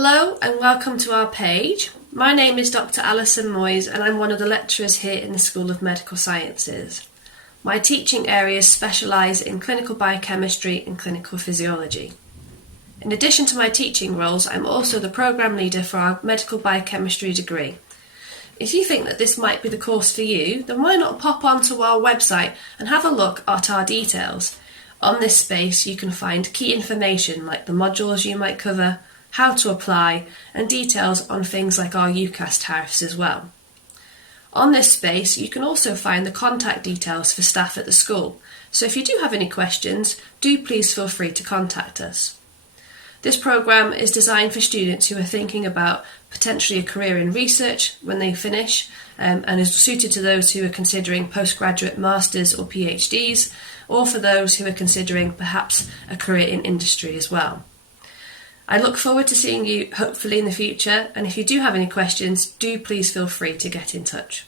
Hello and welcome to our page. My name is Dr. Alyson Moyes and I'm one of the lecturers here in the School of Medical Sciences. My teaching areas specialise in clinical biochemistry and clinical physiology. In addition to my teaching roles, I'm also the programme leader for our medical biochemistry degree. If you think that this might be the course for you, then why not pop onto our website and have a look at our details. On this space you can find key information like the modules you might cover, how to apply, and details on things like our UCAS tariffs as well. On this space you can also find the contact details for staff at the school, so if you do have any questions, do please feel free to contact us. This programme is designed for students who are thinking about potentially a career in research when they finish, and is suited to those who are considering postgraduate masters or PhDs, or for those who are considering perhaps a career in industry as well. I look forward to seeing you hopefully in the future, and if you do have any questions, do please feel free to get in touch.